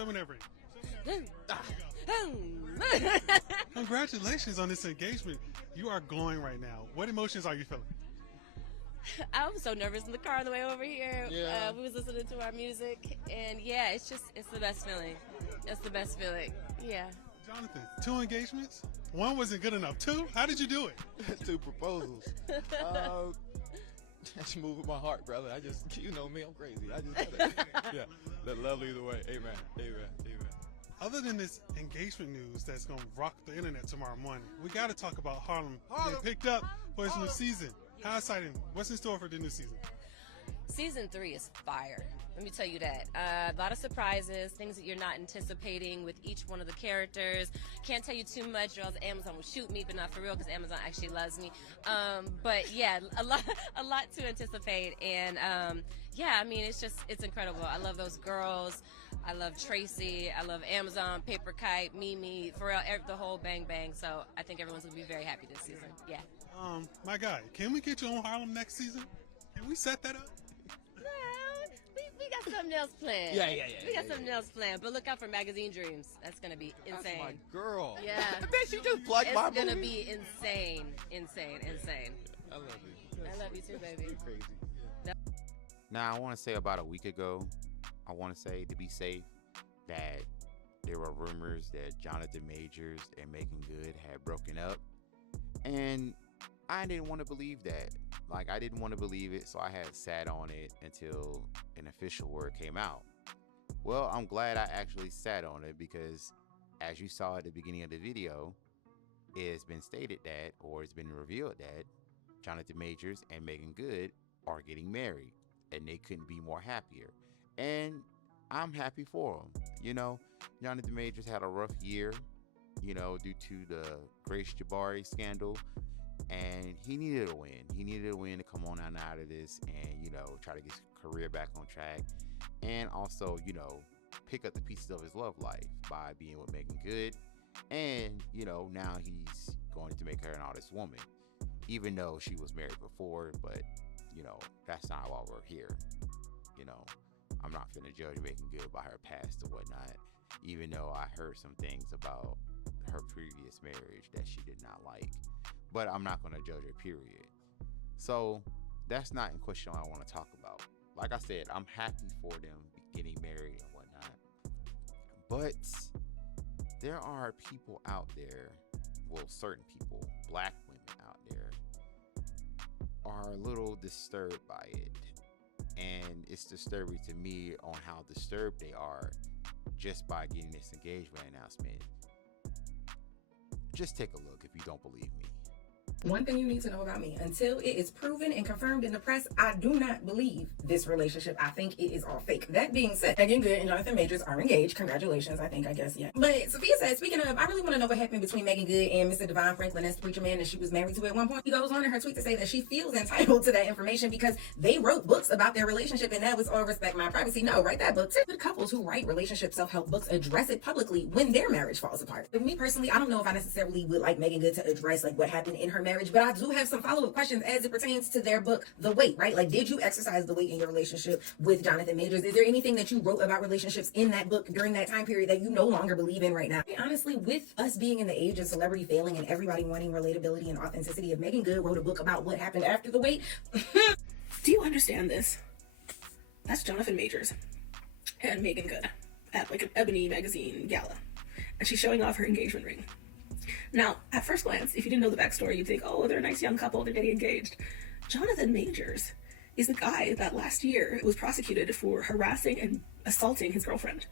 Show me that ring. Congratulations on this engagement. You are glowing right now. What emotions are you feeling? I was so nervous in the car on the way over here. Yeah. We was listening to our music, and yeah, it's the best feeling. It's the best feeling. Yeah. Johnathan, 2 engagements? 1 wasn't good enough. 2? How did you do it? 2 proposals. That's moving my heart, brother. You know me, I'm crazy. Yeah, that love either way. Amen. Amen. Amen. Other than this engagement news that's going to rock the internet tomorrow morning, we got to talk about Harlem being picked up for its new season. How exciting. What's in store for the new season? Season 3 is fire. Let me tell you that. A lot of surprises, things that you're not anticipating with each one of the characters. Can't tell you too much or else Amazon will shoot me, but not for real because Amazon actually loves me. But yeah, a lot to anticipate. And yeah, I mean, it's incredible. I love those girls. I love Tracy. I love Amazon, Paper Kite, Mimi, for real, the whole bang bang. So I think everyone's going to be very happy this season. Yeah. My guy, can we get you on Harlem next season? Can we set that up? We got something else planned. Yeah. We got something else planned. But look out for Magazine Dreams. That's going to be insane. That's my girl. Yeah. I bet you just plugged my movie. It's going to be insane. I love you. I love you too, baby. You're crazy. Yeah. Now, I want to say about a week ago, I want to say, to be safe, that there were rumors that Johnathan Majors and Megan Good had broken up. And I didn't want to believe that. Like, I didn't want to believe it, so I had sat on it until an official word came out. Well, I'm glad I actually sat on it because, as you saw at the beginning of the video, it's been stated that, or it's been revealed that, Johnathan Majors and Megan Good are getting married, and they couldn't be more happier. And I'm happy for them. You know, Johnathan Majors had a rough year, you know, due to the Grace Jabari scandal. And he needed a win. He needed a win to come on out of this and, you know, try to get his career back on track. And also, you know, pick up the pieces of his love life by being with Megan Good. And, you know, now he's going to make her an honest woman. Even though she was married before, but, you know, that's not why we're here. You know, I'm not finna judge Megan Good by her past or whatnot. Even though I heard some things about her previous marriage that she did not like. But I'm not going to judge her, period. So that's not in question what I want to talk about. Like I said, I'm happy for them getting married and whatnot. But there are people out there, well, certain people, black women out there, are a little disturbed by it. And it's disturbing to me on how disturbed they are just by getting this engagement announcement. Just take a look if you don't believe me. One thing you need to know about me, until it is proven and confirmed in the press, I do not believe this relationship. I think it is all fake. That being said, Megan Good and Johnathan Majors are engaged. Congratulations, I guess, yeah. But Sophia said, speaking of, I really want to know what happened between Megan Good and Mr. Devon Franklin, that's the preacher man that she was married to at one point. He goes on in her tweet to say that she feels entitled to that information because they wrote books about their relationship and that was all respect my privacy. No, write that book. The couples who write relationship self-help books address it publicly when their marriage falls apart. For me personally, I don't know if I necessarily would like Megan Good to address like what happened in her marriage, but I do have some follow-up questions as it pertains to their book, The Weight, right? Like, did you exercise the weight in your relationship with Johnathan Majors? Is there anything that you wrote about relationships in that book during that time period that you no longer believe in right now? And honestly, with us being in the age of celebrity failing and everybody wanting relatability and authenticity, if Megan Good wrote a book about what happened after The Weight, do you understand this? That's Johnathan Majors and Megan Good at like an Ebony magazine gala, and she's showing off her engagement ring. Now, at first glance, if you didn't know the backstory, you'd think, oh, they're a nice young couple, they're getting engaged. Johnathan Majors is the guy that last year was prosecuted for harassing and assaulting his girlfriend.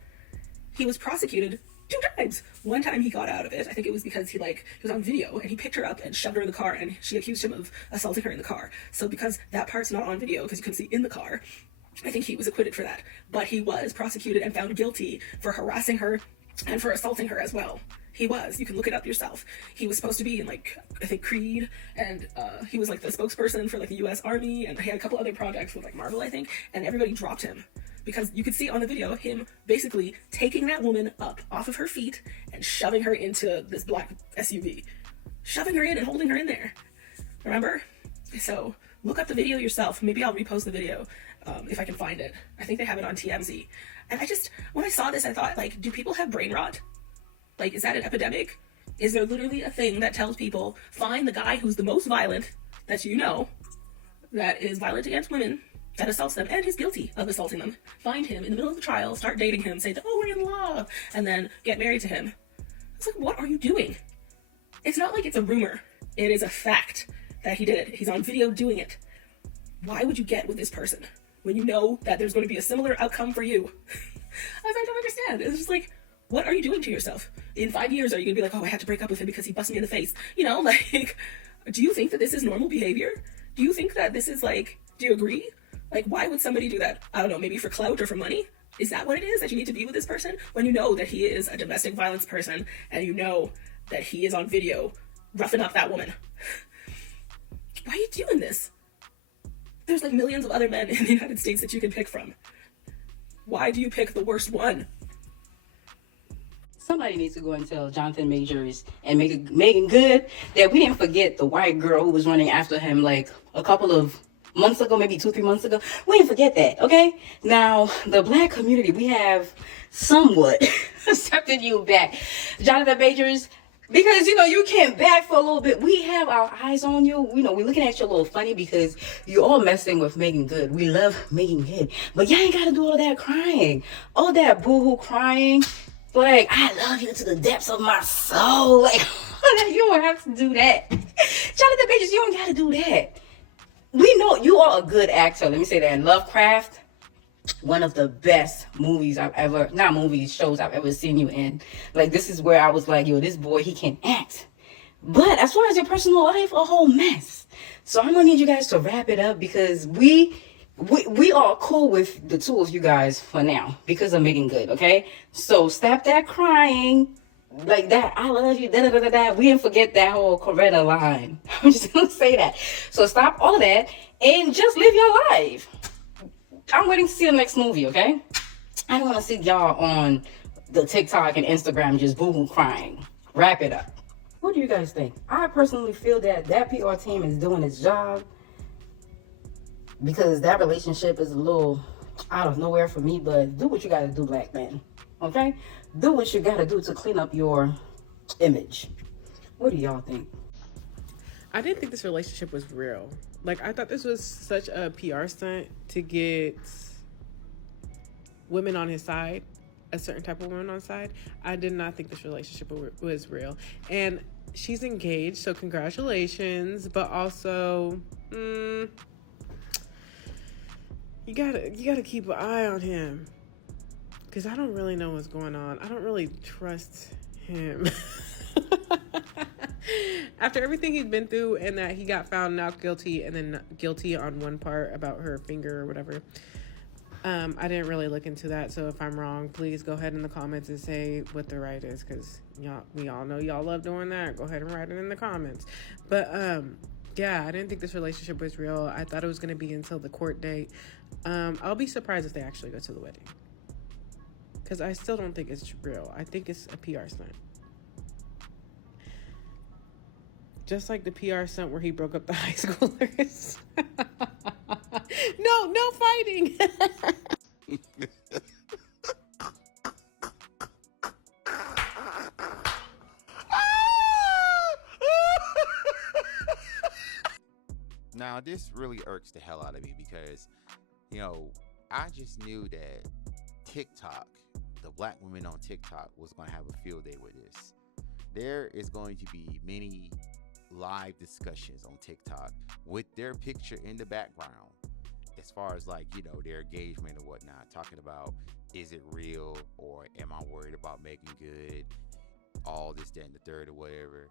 He was prosecuted 2 times. One time he got out of it. I think it was because he was on video and he picked her up and shoved her in the car and she accused him of assaulting her in the car. So because that part's not on video because you couldn't see in the car, I think he was acquitted for that. But he was prosecuted and found guilty for harassing her and for assaulting her as well. He was. You can look it up yourself. He was supposed to be in, like, I think Creed, and he was, like, the spokesperson for, like, the U.S. Army, and he had a couple other projects with, like, Marvel, I think, and everybody dropped him. Because you could see on the video him basically taking that woman up off of her feet and shoving her into this black SUV. Shoving her in and holding her in there. Remember? So, look up the video yourself. Maybe I'll repost the video. if I can find it. I think they have it on TMZ. And when I saw this, I thought, like, do people have brain rot? Like, is that an epidemic? Is there literally a thing that tells people, find the guy who's the most violent that you know, that is violent against women, that assaults them, and is guilty of assaulting them. Find him in the middle of the trial, start dating him, say that, oh, we're in love, and then get married to him. It's like, what are you doing? It's not like it's a rumor. It is a fact that he did it. He's on video doing it. Why would you get with this person when you know that there's going to be a similar outcome for you? I don't understand. It's just like, what are you doing to yourself? In 5 years, are you going to be like, oh, I had to break up with him because he busted me in the face? You know, like, do you think that this is normal behavior? Do you think that this is like, do you agree? Like, why would somebody do that? I don't know, maybe for clout or for money? Is that what it is, that you need to be with this person? When you know that he is a domestic violence person and you know that he is on video roughing up that woman. Why are you doing this? There's like millions of other men in the United States that you can pick from. Why do you pick the worst one? Somebody needs to go and tell Johnathan Majors and Megan Good that we didn't forget the white girl who was running after him like a couple of months ago, maybe 2-3 months ago. We didn't forget that, okay? Now, the black community, we have somewhat accepted you back. Johnathan Majors, because, you know, you came back for a little bit. We have our eyes on you. You know, we're looking at you a little funny because you're all messing with Megan Good. We love Megan Good. But y'all ain't got to do all that crying. All that boo-hoo crying. Like, I love you to the depths of my soul. Like, you don't have to do that. Johnathan Majors, you don't got to do that. We know you are a good actor. Let me say that. In Lovecraft, one of the best movies I've ever, not movies, shows I've ever seen you in. Like, this is where I was like, yo, this boy, he can act. But as far as your personal life, a whole mess. So I'm going to need you guys to wrap it up because we are cool with the two of you guys for now because of Megan Good, okay? So stop that crying. Like that, I love you, da-da-da-da-da. We didn't forget that whole Coretta line. I'm just gonna say that. So stop all of that and just live your life. I'm waiting to see the next movie, okay? I don't want to see y'all on the TikTok and Instagram just boo-hoo crying. Wrap it up. What do you guys think? I personally feel that PR team is doing its job because that relationship is a little out of nowhere for me, but do what you gotta do, black men, okay? Do what you gotta do to clean up your image. What do y'all think? I didn't think this relationship was real. Like, I thought this was such a PR stunt to get women on his side, a certain type of women on his side. I did not think this relationship was real. And she's engaged, so congratulations. But also, you gotta keep an eye on him. Because I don't really know what's going on. I don't really trust him. After everything he's been through and that he got found not guilty and then guilty on one part about her finger or whatever, I didn't really look into that. So if I'm wrong, please go ahead in the comments and say what the right is. Because we all know y'all love doing that. Go ahead and write it in the comments. But yeah, I didn't think this relationship was real. I thought it was going to be until the court date. I'll be surprised if they actually go to the wedding. Because I still don't think it's real. I think it's a PR stunt. Just like the PR stunt where he broke up the high schoolers. No fighting. Now, this really irks the hell out of me because, you know, I just knew that TikTok, the black women on TikTok, was going to have a field day with this. There is going to be many live discussions on TikTok with their picture in the background as far as, like, you know, their engagement or whatnot, talking about, is it real or am I worried about Megan Good, all this, that, and the third or whatever.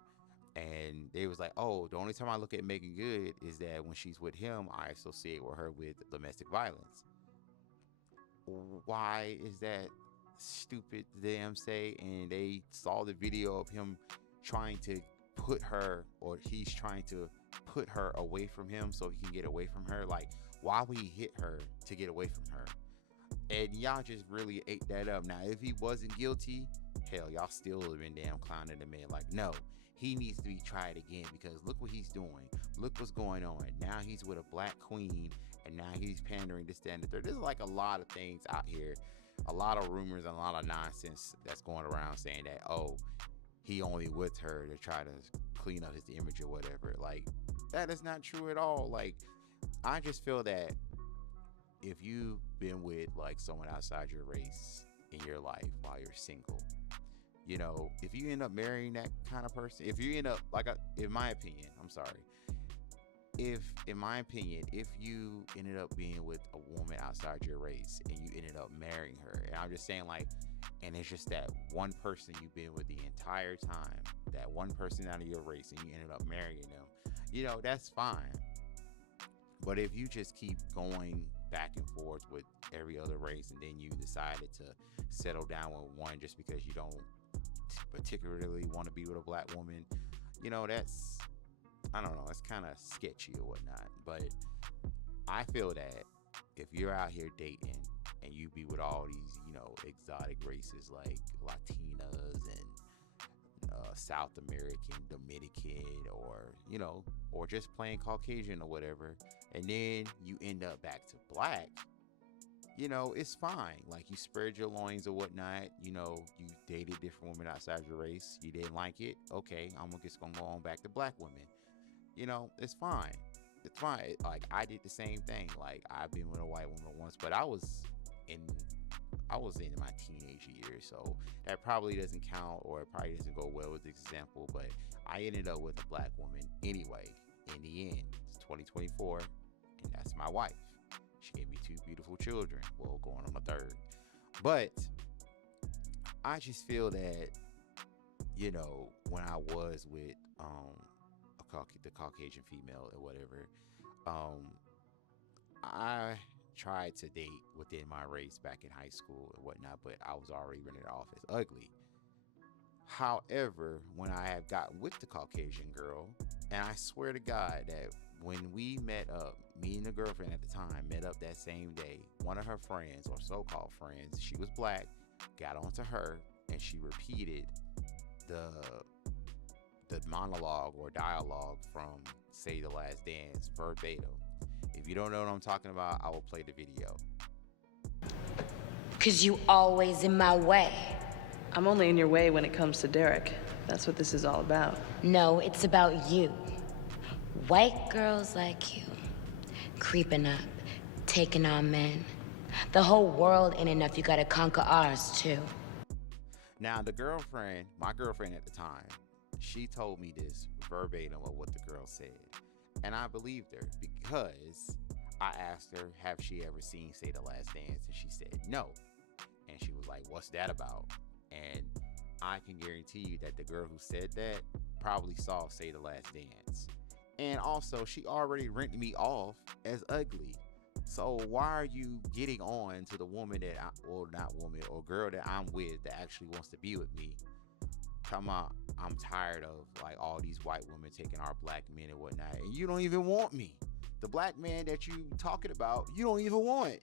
And they was like, oh, the only time I look at Megan Good is that when she's with him, I associate with her with domestic violence. Why is that stupid to them say? And they saw the video of him trying to put her, or he's trying to put her away from him so he can get away from her. Like, why would he hit her to get away from her? And y'all just really ate that up. Now, if he wasn't guilty, hell, y'all still would have been damn clowning the man. Like, no, he needs to be tried again because look what he's doing. Look what's going on. Now he's with a black queen and now he's pandering this, that, and the third. There's like a lot of things out here, a lot of rumors and a lot of nonsense that's going around saying that, oh, he only with her to try to clean up his image or whatever. Like, that is not true at all. Like, I just feel that if you've been with like someone outside your race in your life while you're single, you know, if you end up marrying that kind of person, if you end up in my opinion, if you ended up being with a woman outside your race and you ended up marrying her, and I'm just saying, like, and it's just that one person you've been with the entire time, that one person out of your race, and you ended up marrying them, you know, that's fine. But if you just keep going back and forth with every other race, and then you decided to settle down with one just because you don't particularly want to be with a black woman, you know, that's, I don't know, it's kind of sketchy or whatnot. But I feel that if you're out here dating and you be with all these, you know, exotic races like Latinas and South American, Dominican, or, you know, or just plain Caucasian or whatever, and then you end up back to black, you know, it's fine. Like, you spread your loins or whatnot, you know, you dated different women outside your race, you didn't like it, okay, I'm just gonna go on back to black women. You know, it's fine. It's fine. Like, I did the same thing. Like, I've been with a white woman once, but I was in my teenage years, so that probably doesn't count, or it probably doesn't go well with this example. But I ended up with a black woman anyway. In the end, it's 2024, and that's my wife. She gave me 2 beautiful children. Well, going on a 3rd. But I just feel that, you know, when I was with the Caucasian female or whatever, I tried to date within my race back in high school and whatnot, but I was already rented off as ugly. However, when I have gotten with the Caucasian girl, and I swear to God that when we met up, me and the girlfriend at the time met up that same day, one of her friends, or so-called friends, she was black, got onto her, and she repeated the monologue or dialogue from Say the Last Dance verbatim. If you don't know what I'm talking about, I will play the video. 'Cause you always in my way. I'm only in your way when it comes to Derek. That's what this is all about. No, it's about you. White girls like you. Creeping up, taking on men. The whole world ain't enough, you gotta conquer ours too. Now, my girlfriend at the time, she told me this verbatim of what the girl said. And I believed her because I asked her, have she ever seen Say the Last Dance? And she said no. And she was like, what's that about? And I can guarantee you that the girl who said that probably saw Say the Last Dance. And also, she already written me off as ugly. So why are you getting on to the woman or girl that I'm with that actually wants to be with me? Talking about, I'm tired of like all these white women taking our black men and whatnot, and you don't even want me. The black man that you talking about, you don't even want.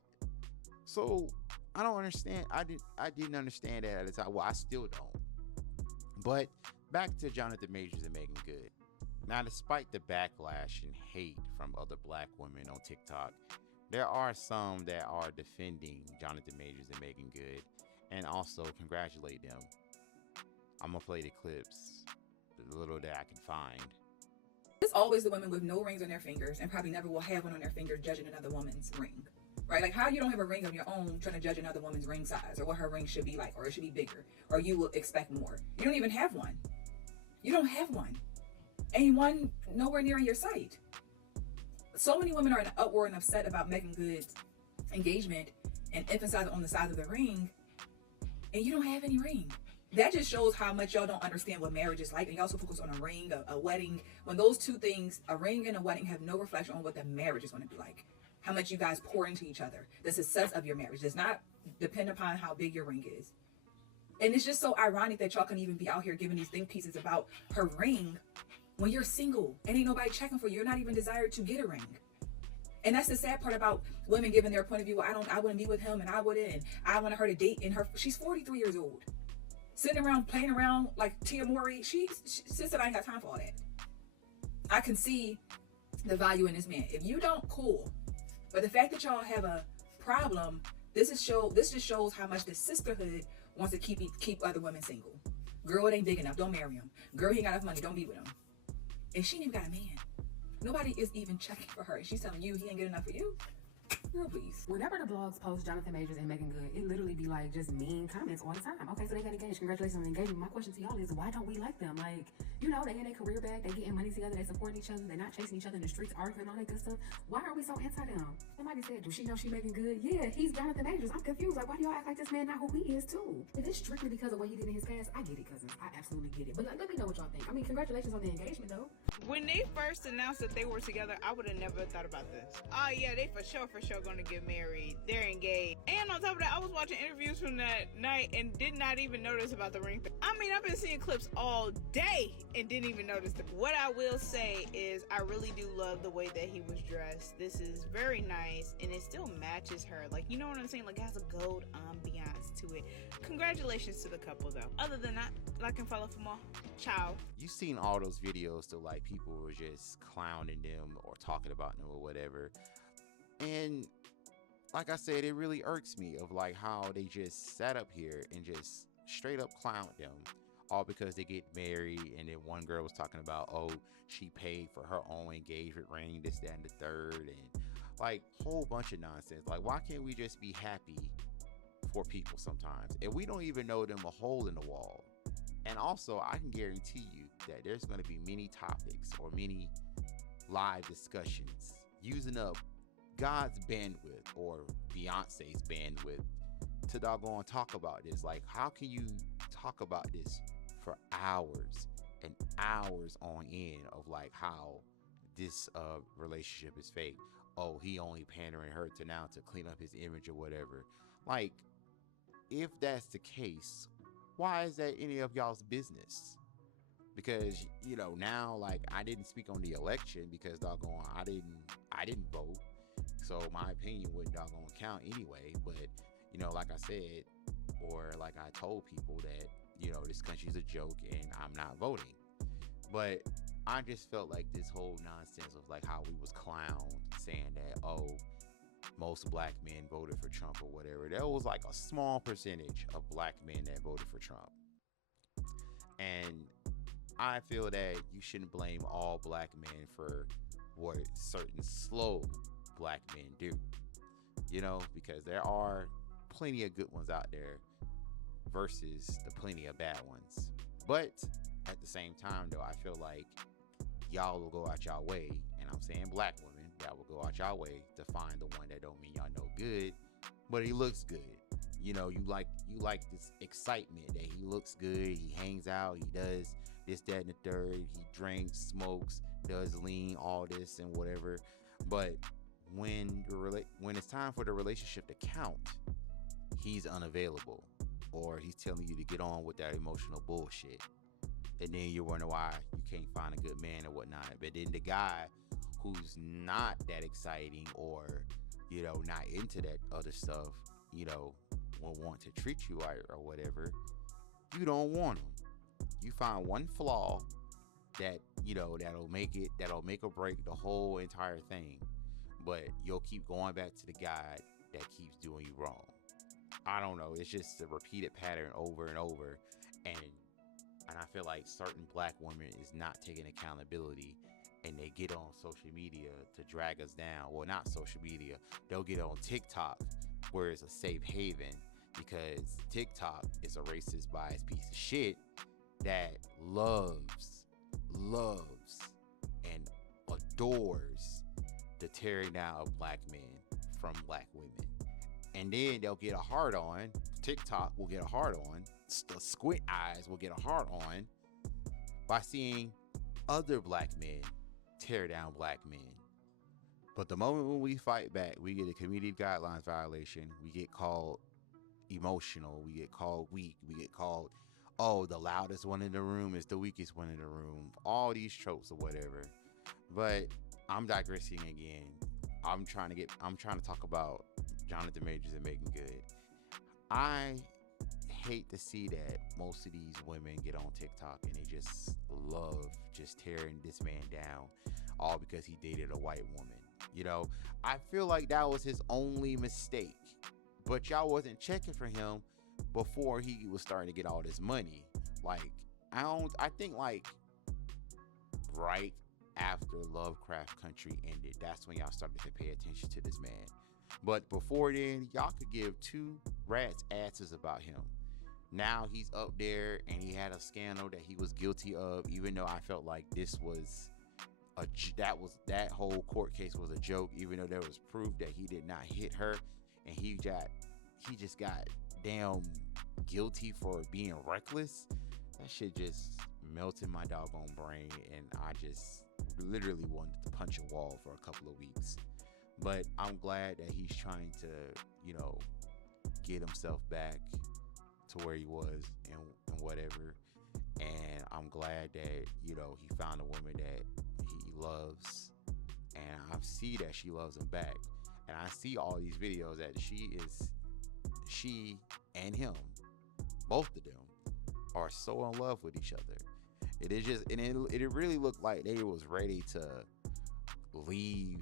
So I don't understand. I didn't understand that at the time. Well, I still don't. But back to Johnathan Majors and Megan Good. Now, despite the backlash and hate from other black women on TikTok, there are some that are defending Johnathan Majors and Megan Good and also congratulate them. I'm going to play the clips, the little that I can find. It's always the women with no rings on their fingers and probably never will have one on their finger judging another woman's ring. Right? Like, how you don't have a ring on your own trying to judge another woman's ring size or what her ring should be like, or it should be bigger, or you will expect more. You don't even have one. You don't have one. And one nowhere near in your sight. So many women are in an uproar and upset about Megan Good's engagement and emphasize on the size of the ring, and you don't have any ring. That just shows how much y'all don't understand what marriage is like, and you also focus on a ring, a wedding, when those two things, a ring and a wedding, have no reflection on what the marriage is going to be like. How much you guys pour into each other. The success of your marriage does not depend upon how big your ring is. And it's just so ironic that y'all can even be out here giving these think pieces about her ring when you're single and ain't nobody checking for you. You're not even desired to get a ring. And that's the sad part about women giving their point of view. Well, I wouldn't be with him, and I wouldn't, and I wanted her to date in her. She's 43 years old. Sitting around playing around like Tia Mowry. She said, I ain't got time for all that. I can see the value in this man. If you don't cool But the fact that y'all have a problem, this just shows how much the sisterhood wants to keep other women single. Girl, it ain't big enough. Don't marry him. Girl, he ain't got enough money. Don't be with him. And she ain't even got a man. Nobody is even checking for her. She's telling you he ain't good enough for you. Girl, please. Whenever the blogs post Johnathan Majors and Megan Good, it literally be like just mean comments all the time. Okay, so they got engaged. Congratulations on the engagement. My question to y'all is, why don't we like them? Like, you know, they in their career bag, they getting money together, they supporting each other, they're not chasing each other in the streets, arguing, all that good stuff. Why are we so anti them? Somebody said, do she know she Megan Good? Yeah, he's Johnathan Majors. I'm confused. Like, why do y'all act like this man not who he is too? If it's strictly because of what he did in his past, I get it, cousins. I absolutely get it. But like, let me know what y'all think. I mean, congratulations on the engagement though. When they first announced that they were together, I would have never thought about this. Oh yeah, they for sure gonna get married. They're engaged. And on top of that, I was watching interviews from that night and did not even notice about the ring thing. I mean, I've been seeing clips all day and didn't even notice them. What I will say is I really do love the way that he was dressed. This is very nice and it still matches her. Like, you know what I'm saying? Like, it has a gold ambiance to it. Congratulations to the couple though. Other than that, like and follow for more. Ciao. You've seen all those videos to like people were just clowning them or talking about them or whatever. And like I said, it really irks me of like how they just sat up here and just straight up clowned them all because they get married. And then one girl was talking about, oh, she paid for her own engagement ring, this, that, and the third, and like whole bunch of nonsense. Like, why can't we just be happy for people sometimes? And we don't even know them a hole in the wall. And also, I can guarantee you that there's going to be many topics or many live discussions using up God's bandwidth or Beyonce's bandwidth to doggone talk about this. Like, how can you talk about this for hours and hours on end of like how this relationship is fake? Oh, he only pandering her to now to clean up his image or whatever. Like, if that's the case, why is that any of y'all's business? Because, you know, now, like, I didn't speak on the election because doggone I didn't vote. So my opinion wouldn't doggone count anyway. But, you know, like I said, or like I told people that, you know, this country's a joke and I'm not voting. But I just felt like this whole nonsense of like how we was clowned saying that, oh, most black men voted for Trump or whatever. There was like a small percentage of black men that voted for Trump. And I feel that you shouldn't blame all black men for what certain slow black men do, you know, because there are plenty of good ones out there versus the plenty of bad ones. But at the same time though, I feel like y'all will go out y'all way, and I'm saying black women, that will go out y'all way to find the one that don't mean y'all no good, but he looks good. You know, you like this excitement that he looks good, he hangs out, he does this, that, and the third, he drinks, smokes, does lean, all this and whatever. But when it's time for the relationship to count, he's unavailable, or he's telling you to get on with that emotional bullshit. And then you wonder why you can't find a good man or whatnot. But then the guy who's not that exciting or, you know, not into that other stuff, you know, will want to treat you right or whatever, you don't want him. You find one flaw that, you know, that'll make or break the whole entire thing. But you'll keep going back to the guy that keeps doing you wrong. I don't know. It's just a repeated pattern over and over. And I feel like certain black women is not taking accountability, and they get on social media to drag us down. Well, not social media. They'll get on TikTok, where it's a safe haven, because TikTok is a racist, biased piece of shit that loves, and adores the tearing down of black men from black women. And then they'll get a hard on. TikTok will get a hard on. The squint eyes will get a hard on by seeing other black men tear down black men. But the moment when we fight back, we get a community guidelines violation. We get called emotional. We get called weak. We get called, oh, the loudest one in the room is the weakest one in the room. All these tropes or whatever. But I'm digressing again. I'm trying to talk about Johnathan Majors and Megan Good. I hate to see that most of these women get on TikTok and they just love just tearing this man down, all because he dated a white woman. You know, I feel like that was his only mistake. But y'all wasn't checking for him before he was starting to get all this money. Like, I think like right after Lovecraft Country ended, that's when y'all started to pay attention to this man. But before then, y'all could give two rats asses about him. Now he's up there and he had a scandal that he was guilty of, even though I felt like this was that whole court case was a joke, even though there was proof that he did not hit her, and he just got damn guilty for being reckless. That shit just melted my doggone brain, and I just literally wanted to punch a wall for a couple of weeks. But I'm glad that he's trying to, you know, get himself back to where he was and whatever. And I'm glad that, you know, he found a woman that he loves, and I see that she loves him back. And I see all these videos that she and him, both of them, are so in love with each other. It is just, and it really looked like they was ready to leave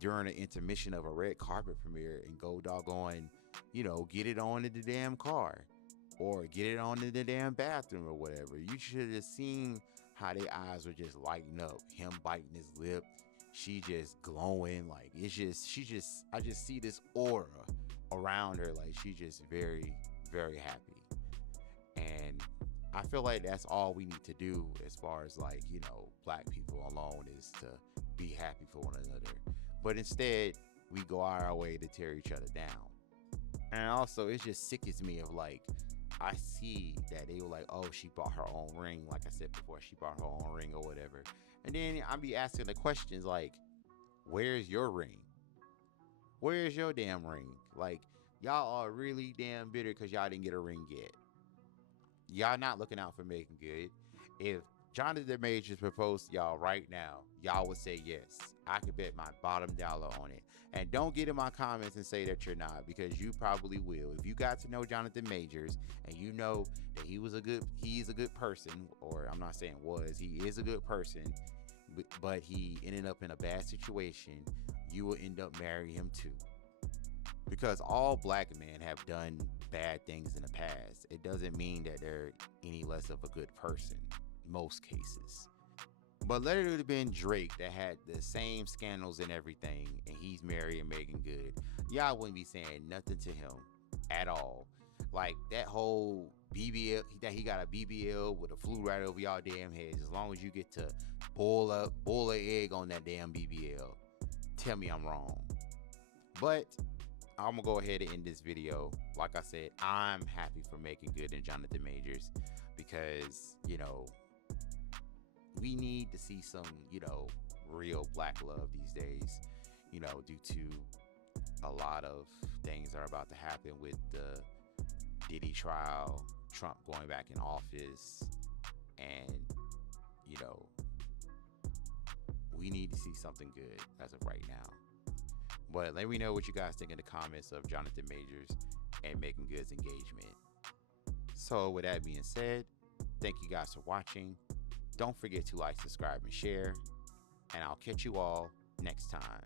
during the intermission of a red carpet premiere and go doggone, you know, get it on in the damn car or get it on in the damn bathroom or whatever. You should have seen how their eyes were just lighting up. Him biting his lip, she just glowing. Like, I just see this aura around her. Like, she's just very, very happy. And I feel like that's all we need to do as far as, like, you know, black people alone, is to be happy for one another. But instead, we go out our way to tear each other down. And also, it just sickens me of, like, I see that they were like, oh, she bought her own ring. Like I said before, she bought her own ring or whatever. And then I be asking the questions like, where's your ring? Where's your damn ring? Like, y'all are really damn bitter because y'all didn't get a ring yet. Y'all not looking out for Making Good. If Johnathan Majors proposed to y'all right now, y'all would say yes. I could bet my bottom dollar on it. And don't get in my comments and say that you're not, because you probably will. If you got to know Johnathan Majors and you know that he's a good person, or I'm not saying was, he is a good person, but he ended up in a bad situation, you will end up marrying him too. Because all black men have done bad things in the past. It doesn't mean that they're any less of a good person, most cases. But let it have been Drake that had the same scandals and everything, and he's marrying Megan Good. Y'all wouldn't be saying nothing to him at all. Like, that whole BBL, that he got a BBL with a flu right over y'all damn heads. As long as you get to boil an egg on that damn BBL, tell me I'm wrong. But I'm gonna go ahead and end this video. Like I said, I'm happy for Making Good and Johnathan Majors, because, you know, we need to see some, you know, real black love these days, you know, due to a lot of things that are about to happen with the Diddy trial, Trump going back in office, and, you know, we need to see something good as of right now. But let me know what you guys think in the comments of Johnathan Majors and Making Good's engagement. So with that being said, thank you guys for watching. Don't forget to like, subscribe, and share. And I'll catch you all next time.